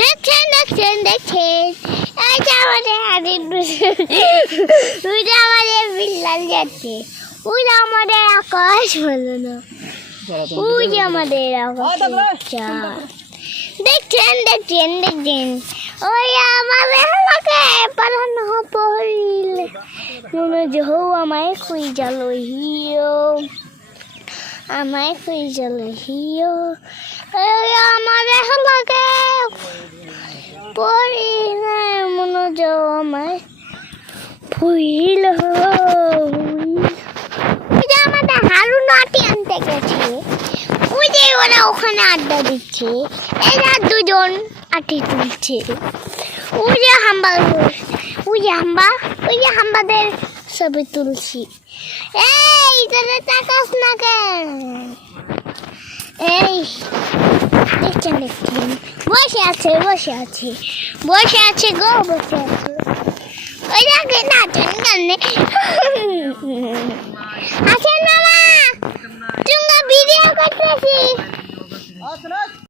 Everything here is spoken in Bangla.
দেখছেন দেখছেন দেখছেন এই যে আমাদের হাড়ির ওই যে আমাদের বিল্লাল যাচ্ছে, ওই যে আমাদের আকাশ বলো না, ওই যে আমাদের আকাশ দেখছেন দেখছেন দেখছেন ওই আমাদের আমাকে পালানো পড়িল মনে যে হো আমায় খুই জালো হিও, আমায় খুই জালো হিও ওই আমাদের আমাকে পড়ি না মনে যে আমায় ফুইল ওই যে আমাদের হারুন আটি আনতে গেছে, ওই যে ওরা ওখানে আড্ডা দিচ্ছে, এরা দুজন আটি তুলছে, ওই যে হাম্বা ওই যে হাম্বাদের ছবি তুলছি। এই তোরা তাকাস না কেন? এই দেখছেন দেখছেন বসে আছে বসে আছে বসে আছে গো বসে আছে, ওই দেখে নাচন গানে আসেন মামা।